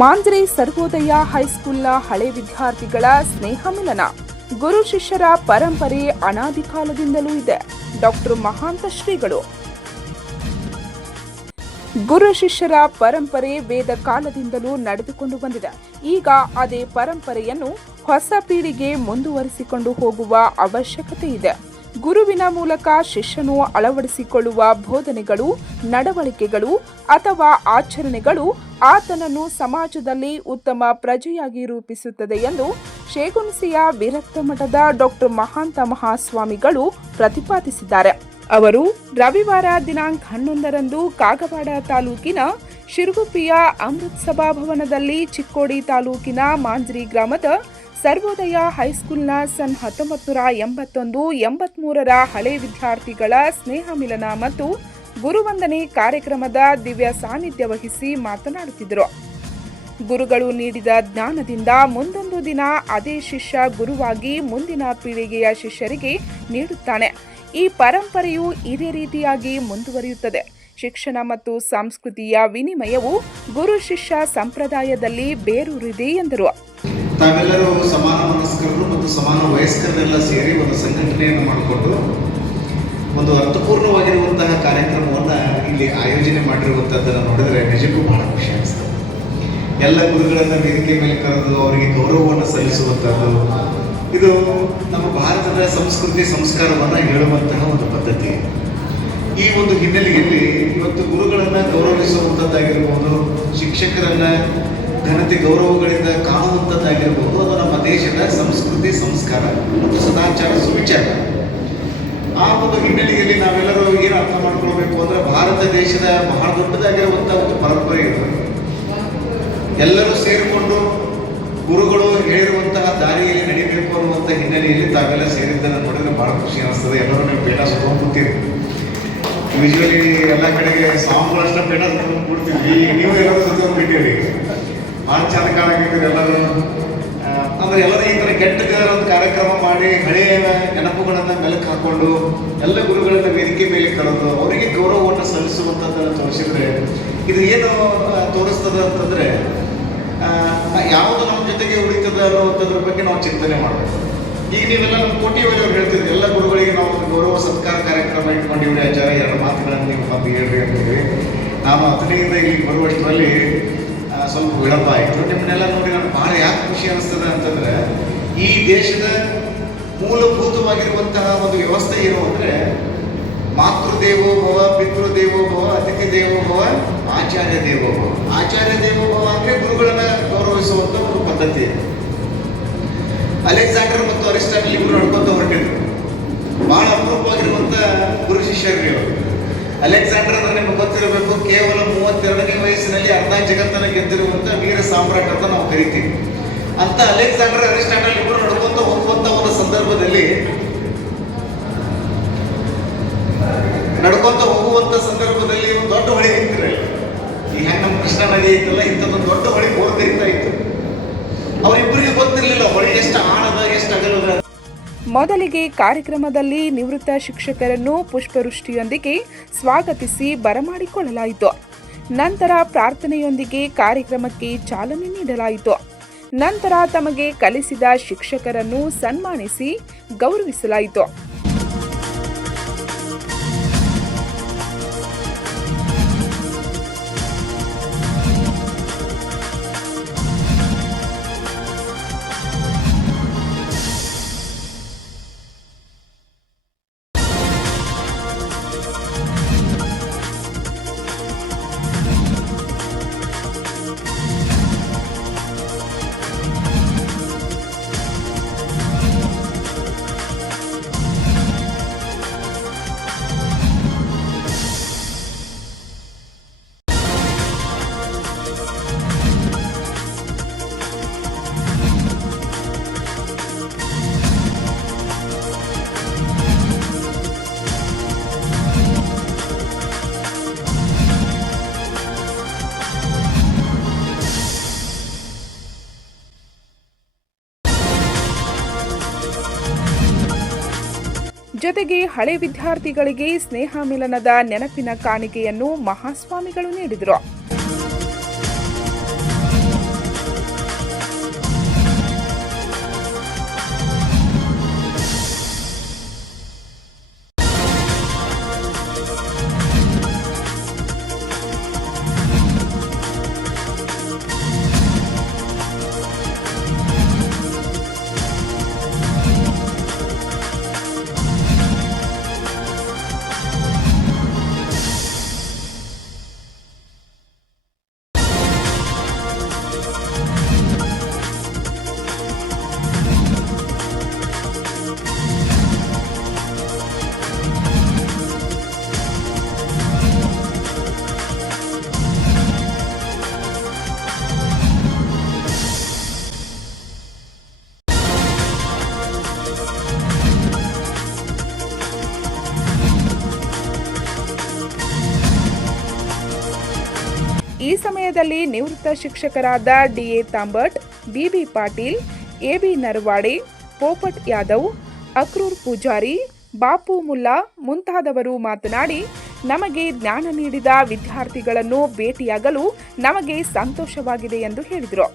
ಮಾಂಜ್ರೆ ಸರ್ವೋದಯ ಹೈಸ್ಕೂಲ್ನ ಹಳೆ ವಿದ್ಯಾರ್ಥಿಗಳ ಸ್ನೇಹ ಮಿಲನ. ಗುರು ಶಿಷ್ಯರ ಪರಂಪರೆ ಅನಾದಿ ಕಾಲದಿಂದಲೂ ಇದೆ. ಡಾಕ್ಟರ್ ಮಹಾಂತ ಶ್ರೀಗಳು. ಗುರು ಶಿಷ್ಯರ ಪರಂಪರೆ ವೇದ ಕಾಲದಿಂದಲೂ ನಡೆದುಕೊಂಡು ಬಂದಿದೆ. ಈಗ ಅದೇ ಪರಂಪರೆಯನ್ನು ಹೊಸ ಪೀಳಿಗೆ ಮುಂದುವರಿಸಿಕೊಂಡು ಹೋಗುವ ಅವಶ್ಯಕತೆ ಇದೆ. ಗುರುವಿನ ಮೂಲಕ ಶಿಷ್ಯನು ಅಳವಡಿಸಿಕೊಳ್ಳುವ ಬೋಧನೆಗಳು, ನಡವಳಿಕೆಗಳು ಅಥವಾ ಆಚರಣೆಗಳು ಆತನನ್ನು ಸಮಾಜದಲ್ಲಿ ಉತ್ತಮ ಪ್ರಜೆಯಾಗಿ ರೂಪಿಸುತ್ತದೆ ಎಂದು ಶೇಗುಣಸಿಯ ವಿರಕ್ತ ಮಠದ ಡಾಕ್ಟರ್ ಮಹಾಂತ ಮಹಾಸ್ವಾಮಿಗಳು ಪ್ರತಿಪಾದಿಸಿದ್ದಾರೆ. ಅವರು ರವಿವಾರ ದಿನಾಂಕ 11ರಂದು ಕಾಗವಾಡ ತಾಲೂಕಿನ ಶಿರಗುಪ್ಪಿಯ ಅಮೃತ್ ಸಭಾಭವನದಲ್ಲಿ ಚಿಕ್ಕೋಡಿ ತಾಲೂಕಿನ ಮಾಂಜ್ರಿ ಗ್ರಾಮದ ಸರ್ವೋದಯ ಹೈಸ್ಕೂಲ್ನ ಸನ್ 1981-83ರ ಹಳೆ ವಿದ್ಯಾರ್ಥಿಗಳ ಸ್ನೇಹ ಮಿಲನ ಮತ್ತು ಗುರುವಂದನೆ ಕಾರ್ಯಕ್ರಮದ ದಿವ್ಯ ಸಾನ್ನಿಧ್ಯ ವಹಿಸಿ ಮಾತನಾಡುತ್ತಿದ್ದರು. ಗುರುಗಳು ನೀಡಿದ ಜ್ಞಾನದಿಂದ ಮುಂದೊಂದು ದಿನ ಅದೇ ಶಿಷ್ಯ ಗುರುವಾಗಿ ಮುಂದಿನ ಪೀಳಿಗೆಯ ಶಿಷ್ಯರಿಗೆ ನೀಡುತ್ತಾನೆ. ಈ ಪರಂಪರೆಯು ಇದೇ ರೀತಿಯಾಗಿ ಮುಂದುವರಿಯುತ್ತದೆ. ಶಿಕ್ಷಣ ಮತ್ತು ಸಂಸ್ಕೃತಿಯ ವಿನಿಮಯವು ಗುರು ಶಿಷ್ಯ ಸಂಪ್ರದಾಯದಲ್ಲಿ ಬೇರೂರಿದೆ ಎಂದರು. ತಾವೆಲ್ಲರೂ ಸಮಾನ ಮನಸ್ಕರರು ಮತ್ತು ಸಮಾನ ವಯಸ್ಕರನ್ನೆಲ್ಲ ಸೇರಿ ಒಂದು ಸಂಘಟನೆಯನ್ನು ಮಾಡಿಕೊಂಡು ಒಂದು ಅರ್ಥಪೂರ್ಣವಾಗಿರುವಂತಹ ಕಾರ್ಯಕ್ರಮವನ್ನು ಇಲ್ಲಿ ಆಯೋಜನೆ ಮಾಡಿರುವಂಥದ್ದನ್ನು ನೋಡಿದರೆ ನಿಜಕ್ಕೂ ಬಹಳ ಖುಷಿ ಅನಿಸ್ತದೆ. ಎಲ್ಲ ಗುರುಗಳನ್ನು ವೇದಿಕೆ ಮೇಲೆ ಕರೆದು ಅವರಿಗೆ ಗೌರವವನ್ನು ಸಲ್ಲಿಸುವಂಥದ್ದು, ಇದು ನಮ್ಮ ಭಾರತದ ಸಂಸ್ಕೃತಿ ಸಂಸ್ಕಾರವನ್ನು ಹೇಳುವಂತಹ ಒಂದು ಪದ್ಧತಿ. ಈ ಒಂದು ಹಿನ್ನೆಲೆಯಲ್ಲಿ ಇವತ್ತು ಗುರುಗಳನ್ನು ಗೌರವಿಸುವಂಥದ್ದಾಗಿರ್ಬೋದು, ಶಿಕ್ಷಕರನ್ನು ಘನತೆ ಗೌರವಗಳಿಂದ ಕಾಣುವಂಥದ್ದಾಗಿರ್ಬೋದು, ಅದು ನಮ್ಮ ದೇಶದ ಸಂಸ್ಕೃತಿ ಸಂಸ್ಕಾರ ಮತ್ತು ಸದಾಚಾರ ಸುವಿಚಾರ. ಆ ಒಂದು ಹಿನ್ನೆಲೆಯಲ್ಲಿ ನಾವೆಲ್ಲರೂ ಏನು ಅರ್ಥ ಮಾಡ್ಕೊಳ್ಬೇಕು ಅಂದರೆ, ಭಾರತ ದೇಶದ ಬಹಳ ದೊಡ್ಡದಾಗಿರುವಂಥ ಒಂದು ಪರಂಪರೆ ಇದು. ಎಲ್ಲರೂ ಸೇರಿಕೊಂಡು ಗುರುಗಳು ಹೇಳಿರುವಂತಹ ದಾರಿಯಲ್ಲಿ ನಡೀಬೇಕು ಅನ್ನುವಂಥ ಹಿನ್ನೆಲೆಯಲ್ಲಿ ತಾವೆಲ್ಲ ಸೇರಿದ್ದನ್ನು ನೋಡಿದ್ರೆ ಬಹಳ ಖುಷಿ ಅನಿಸ್ತದೆ. ಎಲ್ಲರೂ ನೀವು ಪೇಟ ಸುತ್ಕೊಂಡು ಕೂತೀರಿ. ಯೂಶ್ವಲಿ ಎಲ್ಲ ಕಡೆಗೆ ಸಾಂಗ್ಗಳಷ್ಟ ಪೇಟ ಸುತ್ಕೊಂಡು ಕೂಡ್ತೀವಿ. ನೀವು ಎಲ್ಲರೂ ಸುತ್ಕೊಂಡು ಬಿಟ್ಟಿರಿ. ಭಾಳ ಚಂದ ಕಾಣಾಕಿದ್ದೀರಿ ಎಲ್ಲರೂ. ಅಂದರೆ ಎಲ್ಲರೂ ಈ ಥರ ಕೆಟ್ಟದಾದ ಒಂದು ಕಾರ್ಯಕ್ರಮ ಮಾಡಿ ಹಳೆಯ ನೆನಪುಗಳನ್ನು ಮೆಲುಕು ಹಾಕ್ಕೊಂಡು ಎಲ್ಲ ಗುರುಗಳನ್ನು ವೇದಿಕೆ ಮೇಲೆ ಕರೆದು ಅವರಿಗೆ ಗೌರವವನ್ನು ಸಲ್ಲಿಸುವಂಥದ್ದನ್ನು ತೋರಿಸಿದ್ರೆ ಇದು ಏನು ತೋರಿಸ್ತದೆ ಅಂತಂದರೆ, ಯಾವುದು ನಮ್ಮ ಜೊತೆಗೆ ಉಳಿತದೆ ಅನ್ನುವಂಥದ್ರ ಬಗ್ಗೆ ನಾವು ಚಿಂತನೆ ಮಾಡಬೇಕು. ಈಗ ನೀವೆಲ್ಲ ನಮ್ಮ ಕೋಟಿಯವರವ್ರು ಹೇಳ್ತಿದ್ರಿ, ಎಲ್ಲ ಗುರುಗಳಿಗೆ ನಾವು ಒಂದು ಗೌರವ ಸತ್ಕಾರ ಕಾರ್ಯಕ್ರಮ ಇಟ್ಕೊಂಡಿವ್ರಿ ಆಚಾರ, 2 ಮಾತುಗಳನ್ನು ನೀವು ಬಂದು ಹೇಳ್ರಿ ಅಂತಿದ್ವಿ. ನಾನು 15ರಿಂದ ಇಲ್ಲಿಗೆ ಬರುವಷ್ಟರಲ್ಲಿ ಸ್ವಲ್ಪ ವಿಳಂಬ ಆಯಿತು. ನಿಮ್ಮನ್ನೆಲ್ಲ ನೋಡಿ ನನಗೆ ಭಾಳ ಯಾಕೆ ಖುಷಿ ಅನಿಸ್ತದೆ ಅಂತಂದರೆ, ಈ ದೇಶದ ಮೂಲಭೂತವಾಗಿರುವಂತಹ ಒಂದು ವ್ಯವಸ್ಥೆ ಏನು ಅಂದರೆ, ಮಾತೃದೇವೋಭವ, ಪಿತೃದೇವೋಭವ, ಅತಿಥಿ ದೇವೋಭವ, ಆಚಾರ್ಯ ದೇವೋಭವ. ಆಚಾರ್ಯ ದೇವೋಭವ ಅಂದರೆ ಗುರುಗಳನ್ನು ಗೌರವಿಸುವಂಥ ಒಂದು ಪದ್ಧತಿ. ಅಲೆಕ್ಸಾಂಡರ್ ಮತ್ತು ಅರಿಸ್ಟಾಟಲ್ ಇಬ್ಬರು ನಡ್ಕೊಂತ ಹೊರಟಿದ್ರು. ಭಾಳ ಅಪರೂಪವಾಗಿರುವಂಥ ಗುರು ಶಿಷ್ಯರಿಗೆ ಅವರು. ಅಲೆಕ್ಸಾಂಡರ್ ಅಂದರೆ ನಿಮಗೆ ಗೊತ್ತಿರಬೇಕು, ಕೇವಲ 32ನೇ ವಯಸ್ಸಿನಲ್ಲಿ ಅರ್ಧ ಜಗತ್ತನ್ನು ಗೆದ್ದಿರುವಂಥ ವೀರ ಸಾಮ್ರಾಟ್ ಅಂತ ನಾವು ಕರಿತೀವಿ. ಅಂತ ಅಲೆಕ್ಸಾಂಡರ್ ಅರಿಸ್ಟಾಟಲ್ ಇಬ್ಬರು ನಡ್ಕೊಂತ ಹೋಗುವಂಥ ಒಂದು ಸಂದರ್ಭದಲ್ಲಿ ಒಂದು ದೊಡ್ಡ ಹೊಳೆ ಇರ್ತಿರಲ್ಲ. ಈಗ ನಮ್ಮ ಕೃಷ್ಣ ನದಿ ಐತಲ್ಲ, ಇಂಥದ್ದೊಂದು ದೊಡ್ಡ ಹೊಳೆ ಹೋಗ್ತಾ ಇತ್ತು. ಅವರಿಬ್ಬರಿಗೆ ಗೊತ್ತಿರಲಿಲ್ಲ ಹೊಳೆ ಎಷ್ಟು ಆಳದ ಎಷ್ಟು ಅಗಲದ. ಮೊದಲಿಗೆ ಕಾರ್ಯಕ್ರಮದಲ್ಲಿ ನಿವೃತ್ತ ಶಿಕ್ಷಕರನ್ನು ಪುಷ್ಪವೃಷ್ಟಿಯೊಂದಿಗೆ ಸ್ವಾಗತಿಸಿ ಬರಮಾಡಿಕೊಳ್ಳಲಾಯಿತು. ನಂತರ ಪ್ರಾರ್ಥನೆಯೊಂದಿಗೆ ಕಾರ್ಯಕ್ರಮಕ್ಕೆ ಚಾಲನೆ ನೀಡಲಾಯಿತು. ನಂತರ ತಮಗೆ ಕಲಿಸಿದ ಶಿಕ್ಷಕರನ್ನು ಸನ್ಮಾನಿಸಿ ಗೌರವಿಸಲಾಯಿತು. ಜೊತೆಗೆ ಹಳೆ ವಿದ್ಯಾರ್ಥಿಗಳಿಗೆ ಸ್ನೇಹ ಮಿಲನದ ನೆನಪಿನ ಕಾಣಿಕೆಯನ್ನು ಮಹಾಸ್ವಾಮಿಗಳು ನೀಡಿದರು. ಈ ಸಮಯದಲ್ಲಿ ನಿವೃತ್ತ ಶಿಕ್ಷಕರಾದ ಡಿಎ ತಾಂಬಟ್, ಬಿಬಿ ಪಾಟೀಲ್, ಎಬಿ ನರವಾಡೆ, ಪೋಪಟ್ ಯಾದವ್, ಅಕ್ರೂರ್ ಪೂಜಾರಿ, ಬಾಪು ಮುಲ್ಲಾ ಮುಂತಾದವರು ಮಾತನಾಡಿ, ನಮಗೆ ಜ್ಞಾನ ನೀಡಿದ ವಿದ್ಯಾರ್ಥಿಗಳನ್ನು ಭೇಟಿಯಾಗಲು ನಮಗೆ ಸಂತೋಷವಾಗಿದೆ ಎಂದು ಹೇಳಿದರು.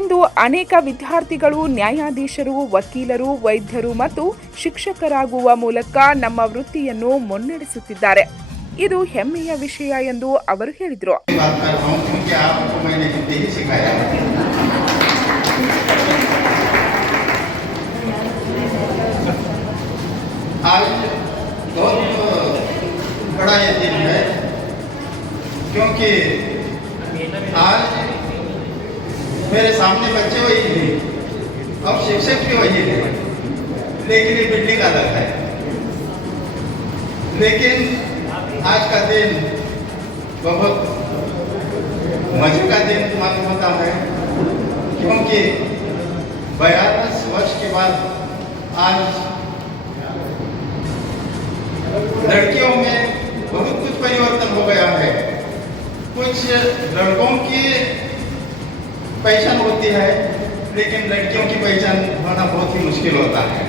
ಇಂದು ಅನೇಕ ವಿದ್ಯಾರ್ಥಿಗಳು ನ್ಯಾಯಾಧೀಶರು, ವಕೀಲರು, ವೈದ್ಯರು ಮತ್ತು ಶಿಕ್ಷಕರಾಗುವ ಮೂಲಕ ನಮ್ಮ ವೃತ್ತಿಯನ್ನು ಮುನ್ನಡೆಸುತ್ತಿದ್ದಾರೆ. ಇದು ಹೆಮ್ಮೆಯ ವಿಷಯ ಎಂದು ಅವರು ಹೇಳಿದರು. बड़ा ये दिन है क्योंकि आज मेरे सामने बच्चे वही थे, अब शिक्षक भी वही थे, लेकिन ये बिल्डिंग अलग है। लेकिन आज का दिन बहुत मजे का दिन मालूम होता है क्योंकि 42 वर्ष के बाद आज लड़कियों में बहुत कुछ परिवर्तन हो गया है। कुछ लड़कों की पहचान होती है लेकिन लड़कियों की पहचान होना बहुत ही मुश्किल होता है।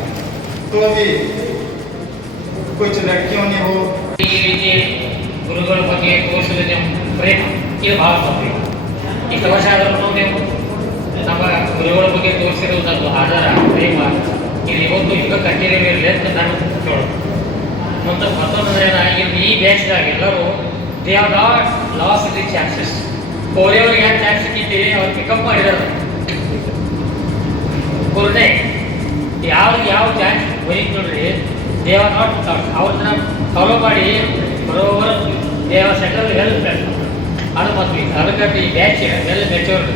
तो अभी कुछ लड़कियों ने हो ಈ ರೀತಿ ಗುರುಗಳ ಬಗ್ಗೆ ತೋರಿಸಿದ ಪ್ರೇಮ ಇದು ಭಾಳ ತಪ್ಪು. ಇಷ್ಟು ವರ್ಷ ಆದರೂ ನೀವು ನಮ್ಮ ಗುರುಗಳ ಬಗ್ಗೆ ತೋರಿಸಿರುವುದನ್ನು ಆಧಾರ ಪ್ರೇಮ ಇದು ಇವತ್ತು ಈಗ ಕಂಟಿನ್ಯೂ ಇರಲಿ ಅಂತ ನಾನು ಹೇಳೋದು. ಮತ್ತು ಮತ್ತೊಂದು ಈ ಬ್ಯಾಚ್ದಾಗ ಎಲ್ಲರೂ they are not lose the chances. ಕೋರಿಯವ್ರಿಗೆ ಏನು ಚಾನ್ಸ್ ಸಿಕ್ಕಿದ್ದೀರಿ ಅವ್ರು ಪಿಕಪ್ ಮಾಡಿದಾರೆ. ಕೊರನೆ ಯಾವ ಚಾನ್ಸ್ ಬರೀಕ್ ನೋಡ್ರಿ, ದೇ ಆರ್ ನಾಟ್ ಅವ್ರನ್ನ ಫಾಲೋ ಮಾಡಿ ಬರೋವರ they are settle well plan. ಅದು ಮತ್ತು ಅದಕ್ಕಾಗಿ ಈ batch well matured,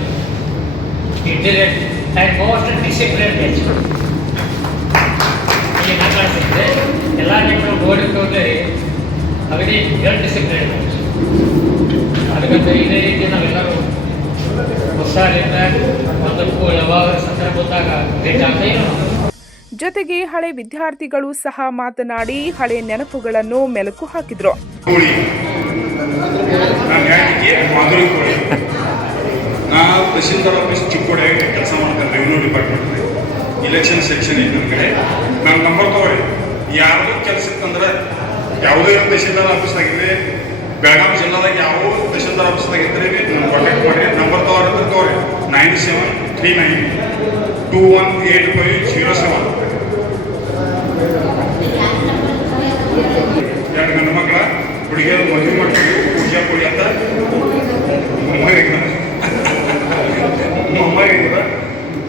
intelligent and most discipline batch. ಇಲ್ಲಿ ಮಾತಾಡ್ತಿದ್ರೆ ಎಲ್ಲ ನೀವು ನೋಡಿಕೊಂಡ್ರೆ ಅಗದಿ ವೆಲ್ ಡಿಸಿಪ್ಲಿನ್. ಅದಕ್ಕೆ ಇದೇ ರೀತಿ ನಾವೆಲ್ಲರೂ ಹೊಸದಿಂದ ಒಂದಕ್ಕೂ ಯಾವಾಗ ಸಂದರ್ಭ ಬಂದಾಗ ಭೇಟಿ ಆಗ್ತಾ ಇರೋಣ. ಜೊತೆಗೆ ಹಳೆ ವಿದ್ಯಾರ್ಥಿಗಳು ಸಹ ಮಾತನಾಡಿ ಹಳೆ ನೆನಪುಗಳನ್ನು ಮೆಲುಕು ಹಾಕಿದ್ರು. ನಾನು ತಹಶೀಲ್ದಾರ್ ಆಫೀಸ್ ಚಿಕ್ಕೋಡಿಯಾಗಿ ಕೆಲಸ ಮಾಡ್ತೇನೆ, ರೆವಿನ್ಯೂ ಡಿಪಾರ್ಟ್ಮೆಂಟ್ ಇಲೆಕ್ಷನ್ ಸೆಕ್ಷನ್ ಐತೆ ನನ್ನ ಕಡೆ. ನಾನು ನಂಬರ್ ತಗೊಳ್ಳಿ, ಯಾವುದು ಕೆಲಸ ಇತ್ತಂದ್ರೆ ಯಾವುದೇ ತಹಶೀಲ್ದಾರ್ ಆಫೀಸ್ದಾಗಿದೆ, ಬೆಳಗಾವಿ ಜಿಲ್ಲಾದಾಗ ಯಾವ ತಹಶೀಲ್ದಾರ್ ಆಫೀಸ್ದಾಗ ಇದ್ದರೆ ನಾನು ಕಾಂಟ್ಯಾಕ್ಟ್ ಮಾಡಿ. ನಂಬರ್ ತಗೋರಿ 9739218507. ಎರಡು ಗಂಡು ಮಕ್ಕಳ ಹುಡುಗಿಯರು ಮದುವೆ ಮಾಡ್ತೀವಿ, ಪೂಜಾ ಕೊಡಿ ಅಂತ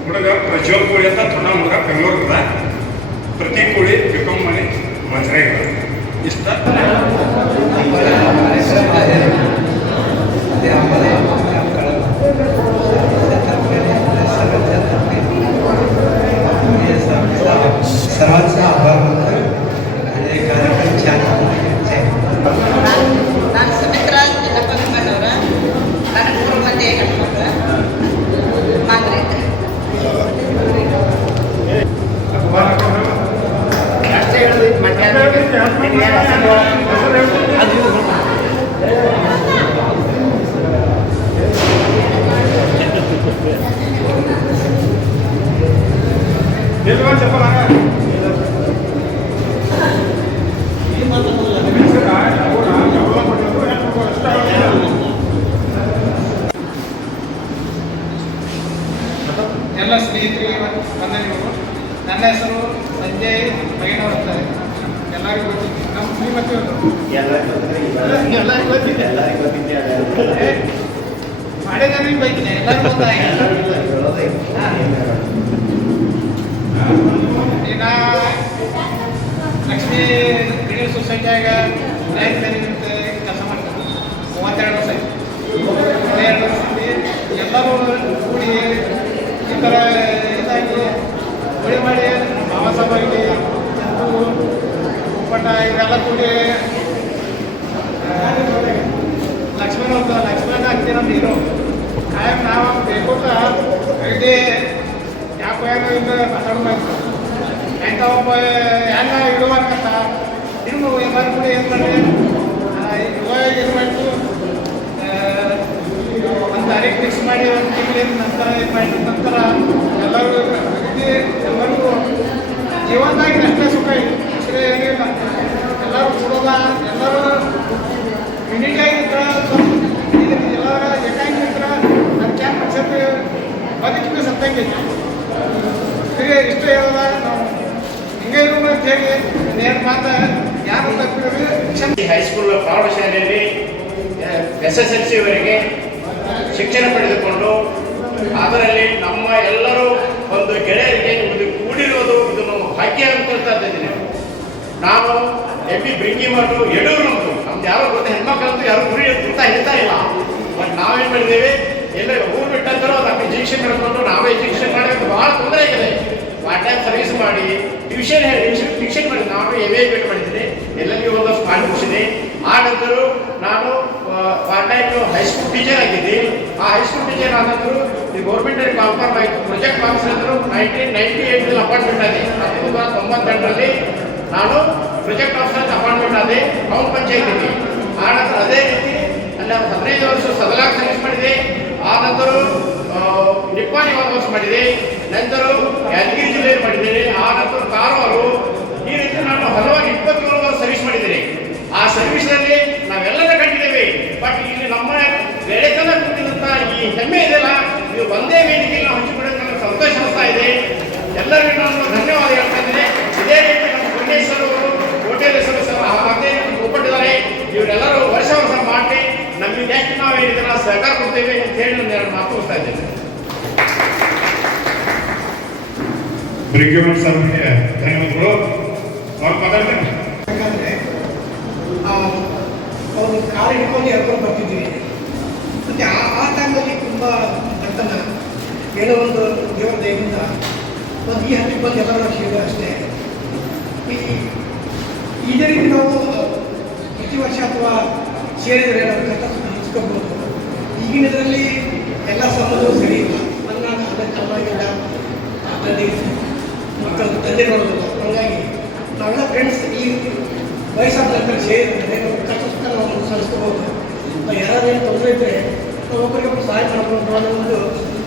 ಹುಡುಗ ಪ್ರಜ್ವಲ್ ಕೋಳಿ ಅಂತ ತೊಂಡ ಹುಡುಗ ಬೆಂಗಳೂರದ, ಪ್ರತಿ ಕೋಳಿ ಬಿಕಾಮ್ ಮನೆ ಮಂಜರಾಗ ಇಷ್ಟ. सर्वांचा आभार मानतो. कार्यक्रम छान ನಾನು ಸುಮಿತ್ರಾ ಚಿನ್ನಪ್ಪನವರ ಕನಕಪುರ ಮಂದಿ ಹೆಣ್ಮಕ್ಳು ಮಾತ್ರ ಎಲ್ಲ ಸ್ನೇಹಿತರಿಗೆ ವಂದನೆಗಳು. ನನ್ನ ಹೆಸರು ಸಂಜಯ್ ಬೈನವ್ರು ಅಂತಾರೆ. ಎಲ್ಲರಿಗೂ ಗೊತ್ತಿದೆ, ನಮ್ಮ ಶ್ರೀಮತಿ ಎಲ್ಲರಿಗೂ ಗೊತ್ತಿದೆ, ಮಾಡಿದ್ರೆ ಬೈತೀನಿ, ಎಲ್ಲರಿಗೂ ಗೊತ್ತಾಗಿ. ಈಗ ಲಕ್ಷ್ಮೀ ಗಿಣಿ ಸೊಸೈಟಿಯಾಗ ಕೆಲಸ ಮಾಡ್ತಾರೆ. 32 ವರ್ಷ ಆಯ್ತು. 32 ವರ್ಷದಲ್ಲಿ ಎಲ್ಲರೂ ಕೂಡಿ ಈ ಥರ ಇದಾಗಿ ಹೊಳಿ ಮಾಡಿ ಬಾಬಾ ಸಾಹೇಬ್ ಆಗಲಿ, ಚಂದು ಪಟ್ಟ ಇವೆಲ್ಲ ಕೂಡಿ ಲಕ್ಷ್ಮಣ ಆಗ್ತೀವಿ ನಮ್ಮ ಹೀರೋ. ಕಾಯಂ ನಾವು ಬೇಕೋತ ಐಡಿ ಯಾಕೋ ಏನೋ ಮಾತಾಡ್ಬೇಕು ಹೆಂಗ ಒಬ್ಬ ಹೆಂಗ ಇಡುವಾಗತ್ತ ಇನ್ನು ಎಲ್ಲರೂ ಕೂಡ ಏನು ಮಾಡಿ ಇವಾಗ ಇದು ಮಾಡ್ತು ಇದ್ದಂಗೆ ಸರಿ ಇಷ್ಟ ಹೇಳೋದ ನಾವು ಹಿಂಗೆ ಇರೋಣ ಅಂತ ಹೇಳಿ ನೇರ ಮಾತು ಯಾರು ತಪ್ಪಿರೋದು ಹೈಸ್ಕೂಲ್ ಪ್ರೌಢಶಾಲೆಯಲ್ಲಿ SSLC ವರೆಗೆ ಶಿಕ್ಷಣ ಪಡೆದುಕೊಂಡು ಅದರಲ್ಲಿ ನಮ್ಮ ಎಲ್ಲರೂ ಒಂದು ಗೆಳೆಯರಿಗೆ ಇದು ಕೂಡಿರುವುದು ಇದನ್ನು ಭಾಗ್ಯ ಅನ್ಕೊಳ್ತಾ ಇದ್ದೀನಿ. ನಾವು MB ಬ್ರಿಂಗಿಮಠು ಯಡೂರು ನಮ್ದು ಯಾರೋ ಗೊತ್ತ ಹೆಣ್ಮಕ್ಳಂತೂ ಯಾರು ಗುರಿ ಗುರ್ತಾ ಹಿಡ್ತಾ ಇಲ್ಲ. ಬಟ್ ನಾವೇನು ಮಾಡಿದ್ದೇವೆ ಎಲ್ಲ ಊರು ಬಿಟ್ಟಂತರೂ ಅದಕ್ಕೆ ಎಜುಕೇಷನ್ ಮಾಡಿಕೊಂಡು ನಾವೇ ಎಜುಕೇಷನ್ ಮಾಡೋದು ಭಾಳ ತೊಂದರೆ ಆಗಿದೆ. ಪಾರ್ಟ್ ಟೈಮ್ ಸರ್ವಿಸ್ ಮಾಡಿ ಟ್ಯೂಷನ್ ಮಾಡಿ ನಾನು MA ಮಾಡಿದ್ದೀನಿ, ಎಲ್ಲರಿಗೂ ಒಂದಷ್ಟು ಮಾಡಿ ಮುಗಿಸಿದೆ. ಆ ನಂತರ ನಾನು ಪಾರ್ಟ್ ಟೈಮ್ ಹೈಸ್ಕೂಲ್ ಟೀಚರ್ ಆಗಿದ್ದೆ. ಆ ಹೈಸ್ಕೂಲ್ ಟೀಚರ್ ಆದ ನಂತರ ಈ ಗೌರ್ಮೆಂಟ್ ಕಾನ್ಫರ್ಮ್ ಆಯಿತು. ಪ್ರೊಜೆಕ್ಟ್ ಆಫೀಸರ್ ಅಂದರು 1998 ಅಪಾಯಿಂಟ್ಮೆಂಟ್ ಆಗಿದೆ. 1998ರಲ್ಲಿ ನಾನು ಪ್ರೊಜೆಕ್ಟ್ ಆಫೀಸರ್ ಅಪಾಯಿಂಟ್ಮೆಂಟ್ ಆದೆ ಟೌನ್ ಪಂಚಾಯತಿಗೆ. ಆ ನಂತರ ಅದೇ ರೀತಿ ಅಲ್ಲಿ 15 ವರ್ಷ ಸದಲಾಗಿ ಸರ್ವಿಸ್ ಮಾಡಿದೆ. ಆ ನಂತರ ನಿಪ್ಪಾಣಿ 1 ವರ್ಷ ಮಾಡಿದೆ. ನಂತರ ಯಾದಗಿರಿ ಜಿಲ್ಲೆಯಲ್ಲಿ ಮಾಡಿದ್ದೇನೆ. ಆ ನಂತರ ಕಾರವಾರ. ಈ ರೀತಿ ನಾನು ಹಲವಾರು 27 ವರ್ಷ ಸರ್ವಿಸ್ ಮಾಡಿದ್ದೇನೆ. ಆ ಸರ್ವಿಸ್ನಲ್ಲಿ ನಾವೆಲ್ಲರ ಕಂಡಿದ್ದೇವೆ. ಬಟ್ ಇಲ್ಲಿ ನಮ್ಮ ಗೆಳೆತನ ಕೊಟ್ಟಿದಂಥ ಈ ಹೆಮ್ಮೆ ಇದೆಯಲ್ಲ, ಇದು ಒಂದೇ ವೇದಿಕೆಯಲ್ಲಿ ನಾವು ಹಂಚಿಕೊಳ್ಳೋದು ನನಗೆ ಸಂತೋಷ ಅನಿಸ್ತಾ ಇದೆ. ಎಲ್ಲರಿಗೂ ನಾನು ಧನ್ಯವಾದ ಹೇಳ್ತಾ ಇದ್ದೇನೆ. ಇದೇ ರೀತಿ ನಮ್ಮ ಪರಮೇಶ್ವರ್ ಅವರು ಹೋಟೆಲ್ ಅದೇ ಒಪ್ಪಿಟ್ಟಿದ್ದಾರೆ. ಇವರೆಲ್ಲರೂ ವರ್ಷ ಮಾಡಿ ನಮಗೆ ಎಷ್ಟು ನಾವು ಹೇಳಿದ್ರೆ ಸಹಕಾರ ಕೊಡ್ತೇವೆ ಅಂತ ಹೇಳಿ ನಾನು ಎರಡು ಮಾತುಕೊಳ್ತಾ ಇದ್ದೇನೆ. ಬ್ರಿಂಗಿಮಠ್ ಸರ್ಗೆ ಧನ್ಯವಾದಗಳು. ಅವ್ರು ಮಾತಾಡ್ತೇನೆ. ಯಾಕಂದರೆ ಅವರು ಕಾಲು ಹಿಡ್ಕೊಂಡು ಹೇಳ್ಕೊಂಡು ಬರ್ತಿದ್ದೀವಿ. ಮತ್ತು ಆ ಟೈಮಲ್ಲಿ ತುಂಬ ಬರ್ತನ ಏನೋ ಒಂದು ದೇವರ ದಯದಿಂದ ಒಂದು ಈ ಹತ್ತಿಗೆ ಬಂದು ಎಲ್ಲರೂ ಸೇರಿದೆ ಅಷ್ಟೇ. ಇದೇ ರೀತಿ ನಾವು ಪ್ರತಿ ವರ್ಷ ಅಥವಾ ಸೇರಿದರೆ ನಾವು ಕಷ್ಟ ಹಂಚ್ಕೋಬೋದು. ಈಗಿನ ಇದರಲ್ಲಿ ಎಲ್ಲ ಸಂಬಂಧವೂ ಸರಿ ಇಲ್ಲ. ನನ್ನ ಅದಕ್ಕೆ ಚೆನ್ನಾಗಿಲ್ಲ, ತಂದೆ ಮಕ್ಕಳು ತಂದೆ ನೋಡೋದಿಲ್ಲ. ಹಾಗಾಗಿ ನಾವೆಲ್ಲ ಫ್ರೆಂಡ್ಸ್ ಈ ವಯಸ್ಸಾದ ನಂತರ ಸೇರಿದ್ರೆ ಕಷ್ಟ ಸುಖ ನಾವು ಅನುಸರಿಸ್ಕೋಬೋದು. ಯಾರಾದ್ರೂ ತೊಂದರೆ ಇದ್ದರೆ ಒಬ್ಬರಿಗೊಬ್ಬರು ಸಹಾಯ ಮಾಡ್ಕೊಂಡು ಅನ್ನೋ ಒಂದು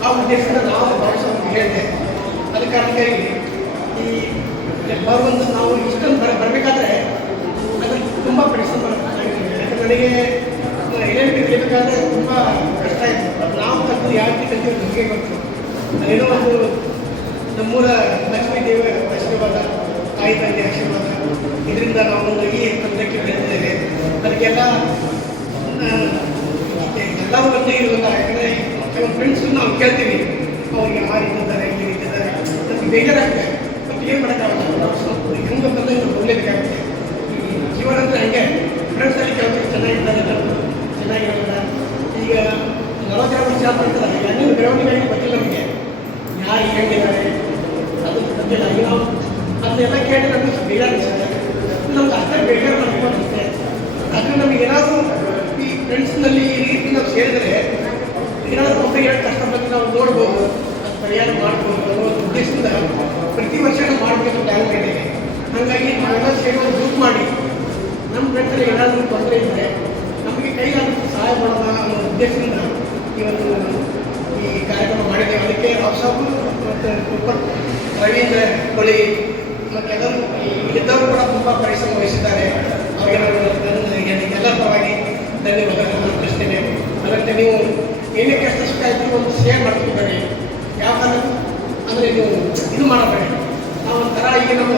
ಆ ಉದ್ದೇಶದಿಂದ ನಾವು ಭಾವಿಸೋದು ಹೇಳಿದೆ. ಅದ ಕಾರಣಕ್ಕಾಗಿ ಈ ಬರುವಂತ ನಾವು ಇಷ್ಟೊಂದು ಬರಬೇಕಾದ್ರೆ ಅದರಲ್ಲಿ ತುಂಬ ಪರಿಶ್ರಮ ಮಾಡಬೇಕಾಗಿದೆ. ಯಾಕಂದರೆ ನನಗೆ ಎಲೆಕ್ಟ್ರಿಕ್ ಕಲಿಬೇಕಾದ್ರೆ ತುಂಬ ಕಷ್ಟ ಇತ್ತು. ನಾವು ಕಲಿತು ಯಾವ ರೀತಿ ಕಲಿತೀವಿ ನಮಗೆ ಗೊತ್ತು. ಅದೇನೋ ಒಂದು ನಮ್ಮೂರ ಲಕ್ಷ್ಮೀ ದೇವಿ ಆಶೀರ್ವಾದ, ತಾಯಿ ತಂದೆ ಆಶೀರ್ವಾದ, ಇದರಿಂದ ನಾವು ಒಂದು ಈ ತಂಡಕ್ಕೆ ಬೆಳೆದಿದ್ದೇವೆ. ಅದಕ್ಕೆಲ್ಲ ಎಲ್ಲರೂ ಒಂದೇ ಇರೋಲ್ಲ. ಯಾಕಂದರೆ ಕೆಲವು ಫ್ರೆಂಡ್ಸು ನಾವು ಕೇಳ್ತೀವಿ, ಅವ್ರಿಗೆ ಆ ರೀತಿ ಇದ್ದಾರೆ, ಈ ರೀತಿ ಇದ್ದಾರೆ, ನಮಗೆ ಬೇಜಾರಾಗುತ್ತೆ. ಬಟ್ ಏನು ಮಾಡೋಕ್ಕಾಗಲ್ಲ, ನಾವು ಸ್ವಲ್ಪ ಹೆಂಗೆ ಬಂದಾಗ ನಾವು ಒಳ್ಳೇದಕ್ಕಾಗುತ್ತೆ. ಈ ಜೀವನ ಅಂದರೆ ಹಂಗೆ ಫ್ರೆಂಡ್ಸಲ್ಲಿ ಕೇಳ್ತೀವಿ, ಚೆನ್ನಾಗಿದ್ದಾರೆ, ಚೆನ್ನಾಗಿರಲ್ಲ. ಈಗ 40 ವರ್ಷ ಆಗ್ತಿರ್ತಾರೆ, ಎಲ್ಲರೂ ಬೆಳವಣಿಗೆ ಗೊತ್ತಿಲ್ಲ ನಮಗೆ ಯಾರು ಹೇಳಿದ್ದಾರೆ ಅದು ಗೊತ್ತಿಲ್ಲ. ಈಗ ನಾವು ಅದನ್ನೆಲ್ಲ ಕೇಳಿ ನಮಗೆ ಬೇಜಾರಿಸುತ್ತೆ. ನಮ್ಗೆ ಅಷ್ಟೇ ಬೇಜಾರು ಮಾಡ್ಕೊಂಡುತ್ತೆ. ಆದರೆ ನಮಗೆ ಏನಾದರೂ ಈ ಫ್ರೆಂಡ್ಸ್ನಲ್ಲಿ ಈ ರೀತಿ ನಾವು ಸೇರಿದರೆ ಏನಾದರೂ ಒಬ್ಬರಿಗೆ ಎರಡು ಕಷ್ಟ ಬಂದು ನಾವು ನೋಡ್ಬೋದು, ಅದು ಪರಿಹಾರ ಮಾಡ್ಬೋದು ಅನ್ನೋ ಒಂದು ಉದ್ದೇಶದಿಂದ ಪ್ರತಿ ವರ್ಷ ನಾವು ಮಾಡಬೇಕು ಪ್ಲ್ಯಾನ್ ಮಾಡಿದ್ದೇವೆ. ಹಾಗಾಗಿ ನಾವೆಲ್ಲ ಸೇರಿ ಒಂದು ಗ್ರೂಪ್ ಮಾಡಿ ನಮ್ಮ ಫ್ರೆಂಡ್ಸಲ್ಲಿ ಏನಾದರೂ ತೊಂದರೆ ಇದ್ದರೆ ನಮಗೆ ಕೈಲಾದಷ್ಟು ಸಹಾಯ ಮಾಡೋಣ ಅನ್ನೋ ಉದ್ದೇಶದಿಂದ ಈ ಕಾರ್ಯಕ್ರಮ ಮಾಡಿದ್ದೇವೆ. ಅದಕ್ಕೆ ರಾವ್ ಸಾಬ್ ಮತ್ತು ರವೀಂದ್ರ ಬಳಿ ಮತ್ತು ಎಲ್ಲರೂ ಇದ್ದವರು ಕೂಡ ತುಂಬ ಪರಿಶ್ರಮ ವಹಿಸಿದ್ದಾರೆ. ಅವರಿಗೆ ಎಲ್ಲರ ಪರವಾಗಿ ಧನ್ಯವಾದಗಳನ್ನು ಅರ್ಪಿಸ್ತೇನೆ. ಅದಕ್ಕೆ ನೀವು ಏನೇ ಕಷ್ಟ ಸುಖ ಇದ್ದರೂ ಒಂದು ಶೇರ್ ಮಾಡ್ತಿದ್ದಾರೆ. ಯಾವ ಕಾರಣ ಅಂದರೆ ನೀವು ಇದು ಮಾಡಬೇಡಿ. ನಾವು ಒಂಥರ ಈಗ ನಮ್ಮ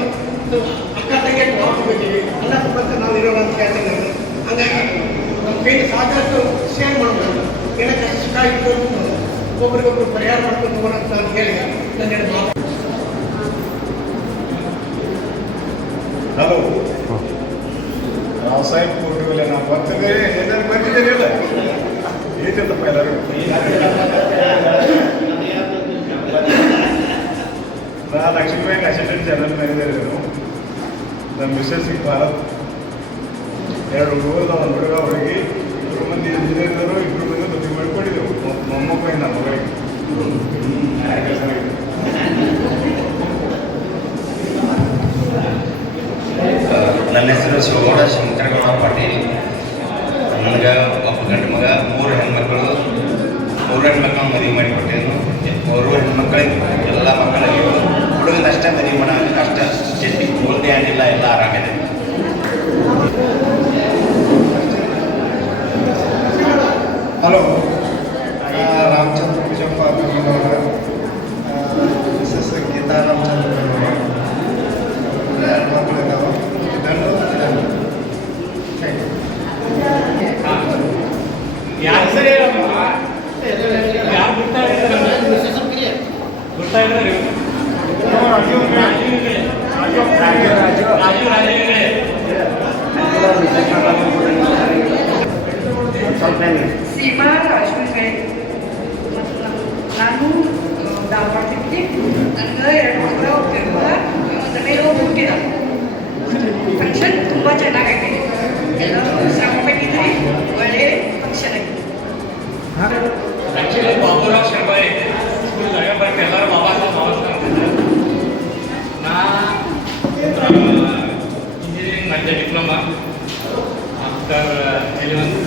ಅಕ್ಕ ತಂಗಿ ನಾವು ಹೋಗ್ತೀವಿ, ಅನ್ನ ಕುಟುಂಬ ನಾವು ಇರೋಣ ಅಂತ ಹೇಳ್ತೀನಿ. ಹಾಗಾಗಿ ನಮ್ಮ ಕೈಲಿ ಸಾಕಷ್ಟು ಶೇರ್ ಮಾಡಬೇಕು. ಏನೇ ಕಷ್ಟ ಸುಖ ಇದ್ದು ಒಬ್ಬರಿಗೊಬ್ಬರು ಪರಿಹಾರ ಮಾಡ್ಕೊಂಡು ಹೋಗೋಣ ಅಂತ ನಾನು ಹೇಳಿ ನನ್ನ ಮಾತು. ಹಲೋ, ರಾವ್ ಸಾಹೇಬ್ ಕೊಟ್ಟಿವಲ್ಲ, ನಾವು ಬರ್ತಿದ್ದೆ ಎಲ್ಲರೂ ಬಂದಿದ್ದೇನೆ. ಇಲ್ಲ ಏನಿಲ್ಲಪ್ಪ, ಎಲ್ಲರೂ ನಾನು Lakshmi bank assistant general manager. ನಮ್ಮ ಮಿಸ್ಸಸ್ಸಿಗೆ ಭಾರತ್ 2 ಹುಡುಗರು, ಒಂದು ಹುಡುಗ ಹುಡುಗಿ, 2 ಮಂದಿ ಇಂಜಿನಿಯರ್ಗಳು, 2 ಮಂದಿ ಮದುವೆ ಮಾಡಿಕೊಂಡಿದ್ದೆವು. ಮೊಮ್ಮಕ್ಕಳು ನಮ್ಮ ಮಗಳಿಗೆ ನನ್ನ ಹೆಸರು ಶಿವಗೌಡ ಶಂಕರಗೌಡ ಪಾಟೀಲ್. ನನಗೆ ಒಬ್ಬ ಗಂಡು ಮಗ, 3 ಹೆಣ್ಮಕ್ಳು. 3 ಹೆಣ್ಮಕ್ಳನ್ನ ಮದುವೆ ಮಾಡಿಕೊಟ್ಟೇನು. 3 ಹೆಣ್ಮಕ್ಳಿಗೆ ಎಲ್ಲ ಮಕ್ಕಳಿಗೆ ಹುಡುಗನಷ್ಟೇ ಮದುವೆ ಮಾಡೋದು ಕಷ್ಟ. ಚೆಂದಿ ಓದಿ ಆಗಿಲ್ಲ, ಎಲ್ಲ ಆರಾಗಿದೆ. ಹಲೋ, ರಾಮಚಂದ್ರ ಬಿಜಪ್ಪ ಆಫ್ಟರ್ ಇಲ್ಲಿ ಒಂದು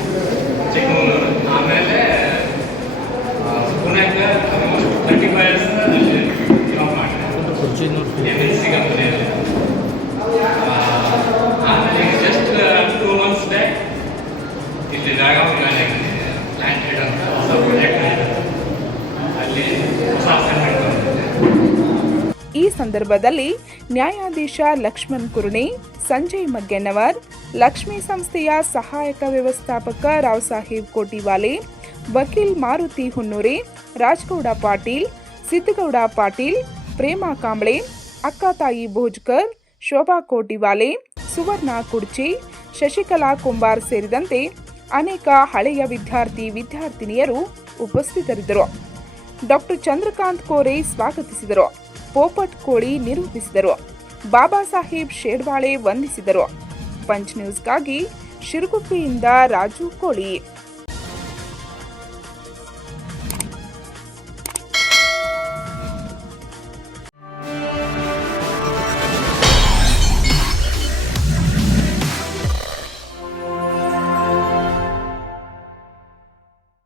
ಚಿಕ್ಕಮಗಳೂರು, ಆಮೇಲೆ ಪುಣೆಗೆ ಆಲ್ಮೋಸ್ಟ್ 35 years ಅಲ್ಲಿ ಜಾಬ್ ಮಾಡಿದೆ MNC ಕಂಪನಿಯಲ್ಲಿ. ಆಮೇಲೆ ಜಸ್ಟ್ 2 months ಬ್ಯಾಕ್ ಇಲ್ಲಿ ಬೆಳಗಾವಿ ಪ್ಲಾಂಟೆಡ್ ಅಂತ ಹೊಸ ಪ್ರಾಜೆಕ್ಟ್ ಇದೆ, ಅಲ್ಲಿ ಹೊಸ ಅಸೈನ್ಮೆಂಟ್ ಬಂದಿದೆ. ಈ ಸಂದರ್ಭದಲ್ಲಿ ನ್ಯಾಯಾಧೀಶ ಲಕ್ಷ್ಮಣ್ ಕುರ್ಣಿ, ಸಂಜಯ್ ಮಗ್ಗೆನ್ನವರ್, ಲಕ್ಷ್ಮೀ ಸಂಸ್ಥೆಯ ಸಹಾಯಕ ವ್ಯವಸ್ಥಾಪಕ ರಾವ್ ಸಾಹೇಬ್ ಕೋಟಿವಾಲೆ, ವಕೀಲ್ ಮಾರುತಿ ಹುನ್ನೂರಿ, ರಾಜಗೌಡ ಪಾಟೀಲ್, ಸಿದ್ದಗೌಡ ಪಾಟೀಲ್, ಪ್ರೇಮಾ ಕಾಂಬ್ಳೆ, ಅಕ್ಕತಾಯಿ ಭೋಜ್ಕರ್, ಶೋಭಾ ಕೋಟಿವಾಲೆ, ಸುವರ್ಣ ಕುಡ್ಚಿ, ಶಶಿಕಲಾ ಕುಂಬಾರ್ ಸೇರಿದಂತೆ ಅನೇಕ ಹಳೆಯ ವಿದ್ಯಾರ್ಥಿನಿಯರು ಉಪಸ್ಥಿತರಿದ್ದರು. ಡಾಕ್ಟರ್ ಚಂದ್ರಕಾಂತ್ ಕೋರೆ ಸ್ವಾಗತಿಸಿದರು. ಪೋಪಟ್ ಕೋಳಿ ನಿರೂಪಿಸಿದರು. ಬಾಬಾ ಸಾಹೇಬ್ ಶೇಡ್ವಾಳೆ ವಂದಿಸಿದರು. ಪಂಚ್ ನ್ಯೂಸ್ಗಾಗಿ ಶಿರಗುಪ್ಪಿಯಿಂದ ರಾಜು ಕೋಳಿ.